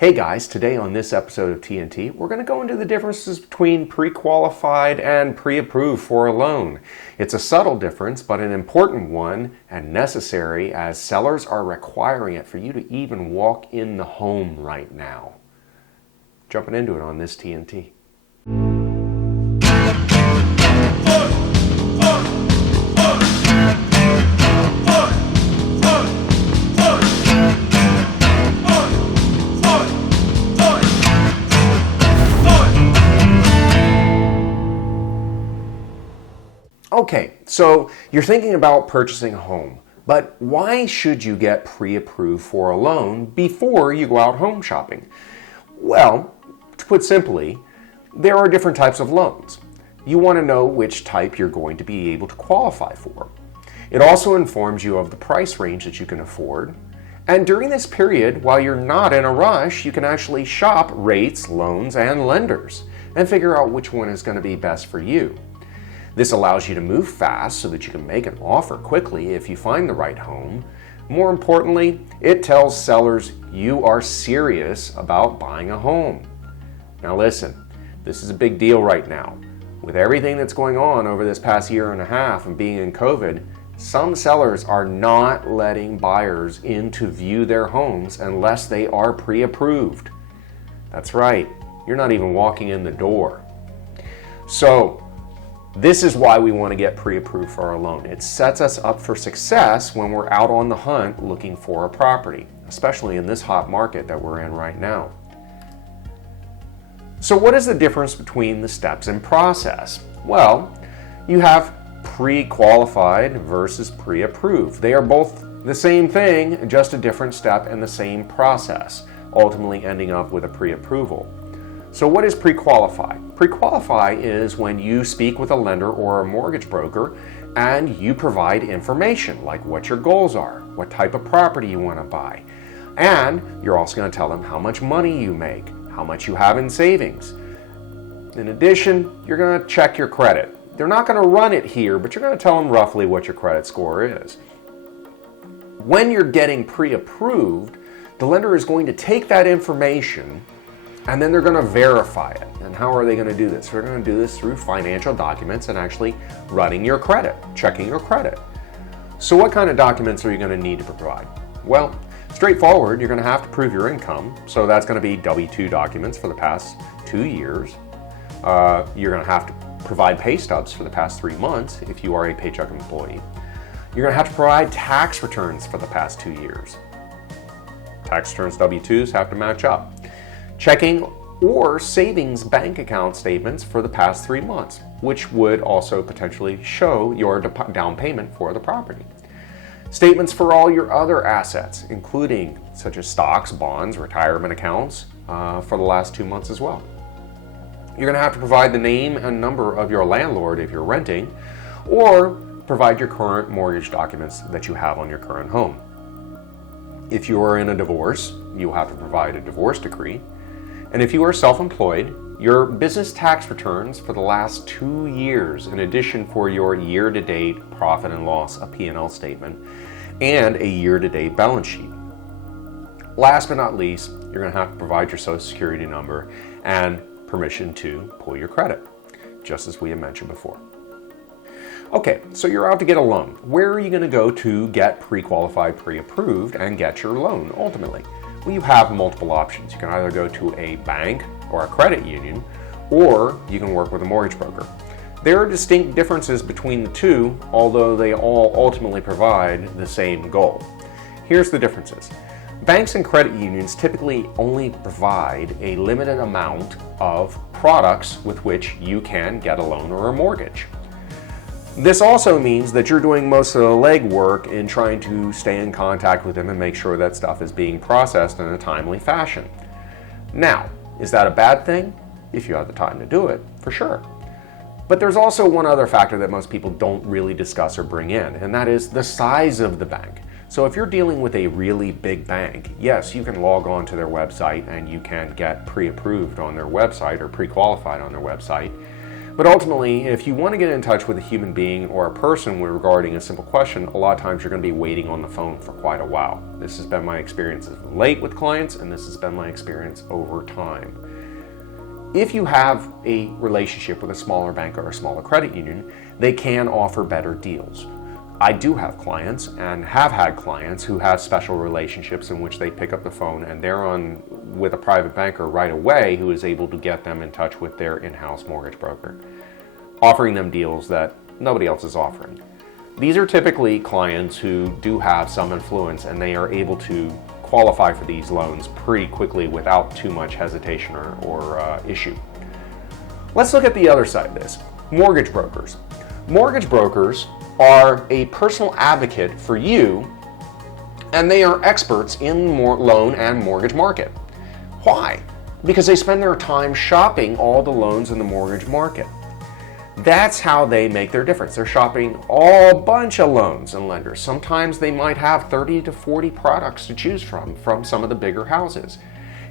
Hey guys, today on this episode of TNT, we're going to go into the differences between pre-qualified and pre-approved for a loan. It's a subtle difference, but an important one and necessary as sellers are requiring it for you to even walk in the home right now. Jumping into it on this TNT. Okay, so you're thinking about purchasing a home, but why should you get pre-approved for a loan before you go out home shopping? Well, to put simply, there are different types of loans. You want to know which type you're going to be able to qualify for. It also informs you of the price range that you can afford. And during this period, while you're not in a rush, you can actually shop rates, loans, and lenders and figure out which one is going to be best for you. This allows you to move fast so that you can make an offer quickly if you find the right home. More importantly, it tells sellers you are serious about buying a home. Now listen, this is a big deal right now. With everything that's going on over this past year and a half and being in COVID, some sellers are not letting buyers in to view their homes unless they are pre-approved. That's right, you're not even walking in the door. So, this is why we want to get pre-approved for our loan. It sets us up for success when we're out on the hunt looking for a property, especially in this hot market that we're in right now. So what is the difference between the steps and process? Well, you have pre-qualified versus pre-approved. They are both the same thing, just a different step in the same process, ultimately ending up with a pre-approval. So what is pre-qualify? Pre-qualify is when you speak with a lender or a mortgage broker and you provide information like what your goals are, what type of property you want to buy. And you're also going to tell them how much money you make, how much you have in savings. In addition, you're going to check your credit. They're not going to run it here, but you're going to tell them roughly what your credit score is. When you're getting pre-approved, the lender is going to take that information and then they're going to verify it. And how are they going to do this? They're going to do this through financial documents and actually running your credit, checking your credit. So what kind of documents are you going to need to provide? Well, straightforward, you're going to have to prove your income. So that's going to be W-2 documents for the past 2 years. You're going to have to provide pay stubs for the past 3 months if you are a paycheck employee. You're going to have to provide tax returns for the past 2 years. Tax returns W-2s have to match up. Checking or savings bank account statements for the past 3 months, which would also potentially show your down payment for the property. Statements for all your other assets, including such as stocks, bonds, retirement accounts for the last 2 months as well. You're going to have to provide the name and number of your landlord if you're renting, or provide your current mortgage documents that you have on your current home. If you are in a divorce, you'll have to provide a divorce decree. And if you are self-employed, your business tax returns for the last 2 years, in addition for your year-to-date profit and loss, a P&L statement, and a year-to-date balance sheet. Last but not least, you're going to have to provide your social security number and permission to pull your credit, just as we had mentioned before. Okay, so you're out to get a loan. Where are you going to go to get pre-qualified, pre-approved, and get your loan ultimately? Well, you have multiple options. You can either go to a bank or a credit union, or you can work with a mortgage broker. There are distinct differences between the two, although they all ultimately provide the same goal. Here's the differences. Banks and credit unions typically only provide a limited amount of products with which you can get a loan or a mortgage. This also means that you're doing most of the legwork in trying to stay in contact with them and make sure that stuff is being processed in a timely fashion. Now, is that a bad thing? If you have the time to do it, for sure. But there's also one other factor that most people don't really discuss or bring in, and that is the size of the bank. So if you're dealing with a really big bank, yes, you can log on to their website and you can get pre-approved on their website or pre-qualified on their website. But ultimately, if you want to get in touch with a human being or a person regarding a simple question, a lot of times you're going to be waiting on the phone for quite a while. This has been my experience late with clients, and this has been my experience over time. If you have a relationship with a smaller bank or a smaller credit union, they can offer better deals. I do have clients and have had clients who have special relationships in which they pick up the phone and they're on with a private banker right away who is able to get them in touch with their in-house mortgage broker, offering them deals that nobody else is offering. These are typically clients who do have some influence and they are able to qualify for these loans pretty quickly without too much hesitation or issue. Let's look at the other side of this. Mortgage brokers. Mortgage brokers are a personal advocate for you, and they are experts in the loan and mortgage market. Why? Because they spend their time shopping all the loans in the mortgage market. That's how they make their difference. They're shopping a bunch of loans and lenders. Sometimes they might have 30 to 40 products to choose from some of the bigger houses.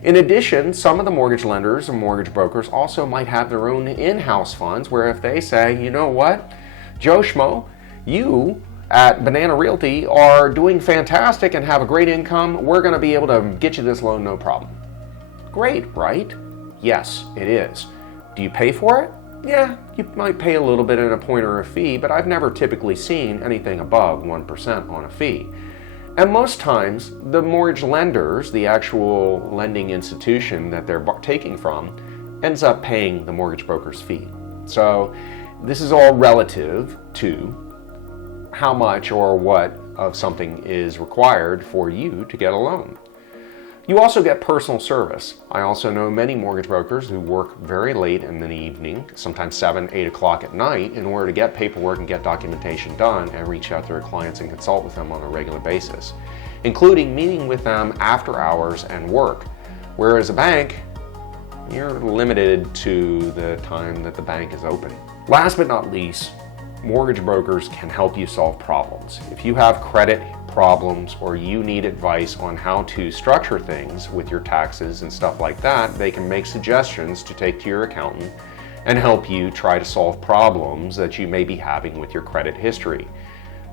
In addition, some of the mortgage lenders and mortgage brokers also might have their own in-house funds where if they say, you know what, Joe Schmo, you at Banana Realty are doing fantastic and have a great income, we're going to be able to get you this loan no problem. Great, right? Yes, it is. Do you pay for it? Yeah, you might pay a little bit in a point or a fee, but I've never typically seen anything above 1% on a fee. And most times, the mortgage lenders, the actual lending institution that they're taking from, ends up paying the mortgage broker's fee. So this is all relative to how much or what of something is required for you to get a loan. You also get personal service. I also know many mortgage brokers who work very late in the evening, sometimes 7, 8 o'clock at night, in order to get paperwork and get documentation done and reach out to their clients and consult with them on a regular basis, including meeting with them after hours and work. Whereas a bank, you're limited to the time that the bank is open. Last but not least, mortgage brokers can help you solve problems. If you have credit problems or you need advice on how to structure things with your taxes and stuff like that, they can make suggestions to take to your accountant and help you try to solve problems that you may be having with your credit history.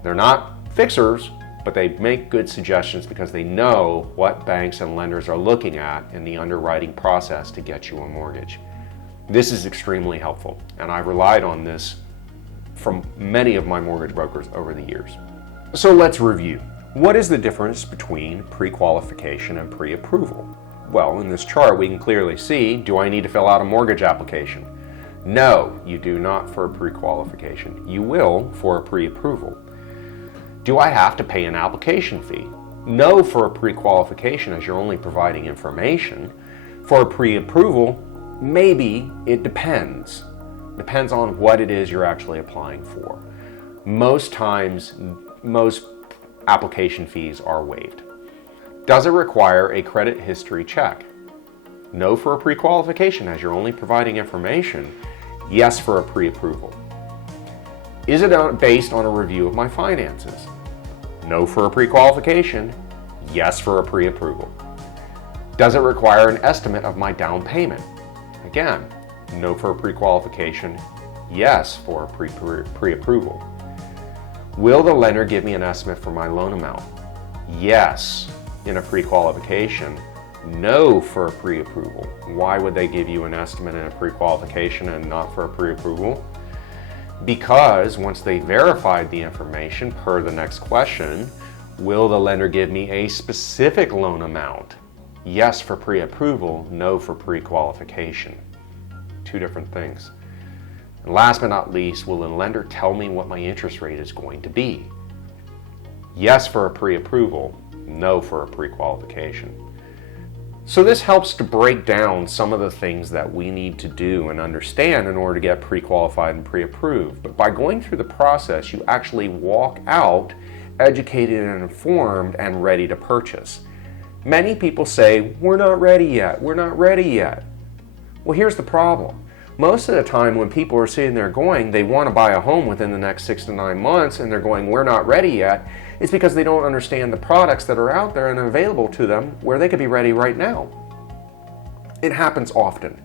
They're not fixers, but they make good suggestions because they know what banks and lenders are looking at in the underwriting process to get you a mortgage. This is extremely helpful, and I've relied on this from many of my mortgage brokers over the years. So let's review. What is the difference between pre-qualification and pre-approval? Well, in this chart we can clearly see, do I need to fill out a mortgage application? No, you do not for a pre-qualification. You will for a pre-approval. Do I have to pay an application fee? No for a pre-qualification, as you're only providing information. For a pre-approval, maybe it depends. Depends on what it is you're actually applying for. Most times, most application fees are waived. Does it require a credit history check? No for a pre-qualification, as you're only providing information. Yes for a pre-approval. Is it based on a review of my finances? No for a pre-qualification. Yes for a pre-approval. Does it require an estimate of my down payment? Again, no for a pre-qualification, yes for a pre-approval. Will the lender give me an estimate for my loan amount? Yes in a pre-qualification, no for a pre-approval. Why would they give you an estimate in a pre-qualification and not for a pre-approval? Because once they verified the information per the next question, will the lender give me a specific loan amount? Yes for pre-approval, no for pre-qualification. Two different things. And last but not least, will the lender tell me what my interest rate is going to be? Yes for a pre-approval, no for a pre-qualification. So this helps to break down some of the things that we need to do and understand in order to get pre-qualified and pre-approved. But by going through the process, you actually walk out educated and informed and ready to purchase. Many people say, we're not ready yet, we're not ready yet. Well, here's the problem. Most of the time when people are sitting there going, they want to buy a home within the next 6 to 9 months and they're going, we're not ready yet, it's because they don't understand the products that are out there and available to them where they could be ready right now. It happens often.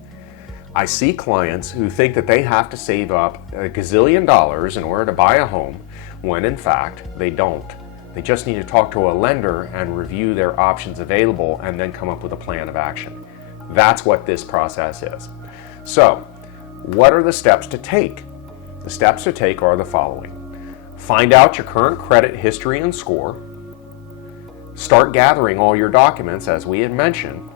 I see clients who think that they have to save up a gazillion dollars in order to buy a home, when in fact they don't. They just need to talk to a lender and review their options available and then come up with a plan of action. That's what this process is. So, what are the steps to take? The steps to take are the following. Find out your current credit history and score. Start gathering all your documents, as we had mentioned.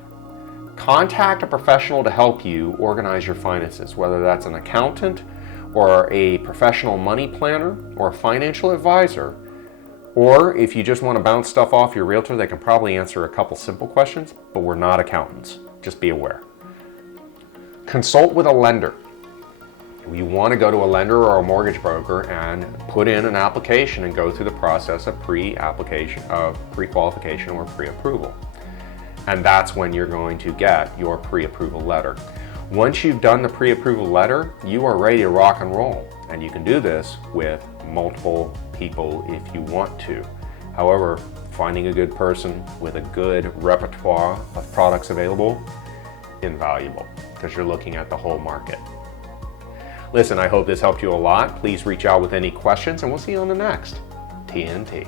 Contact a professional to help you organize your finances, whether that's an accountant or a professional money planner or a financial advisor. Or if you just want to bounce stuff off your realtor, they can probably answer a couple simple questions, but we're not accountants. Just be aware. Consult with a lender. You want to go to a lender or a mortgage broker and put in an application and go through the process of pre-qualification or pre-approval. And that's when you're going to get your pre-approval letter. Once you've done the pre-approval letter, you are ready to rock and roll. And you can do this with multiple people if you want to. However, finding a good person with a good repertoire of products available, invaluable, because you're looking at the whole market. Listen, I hope this helped you a lot. Please reach out with any questions, and we'll see you on the next TNT.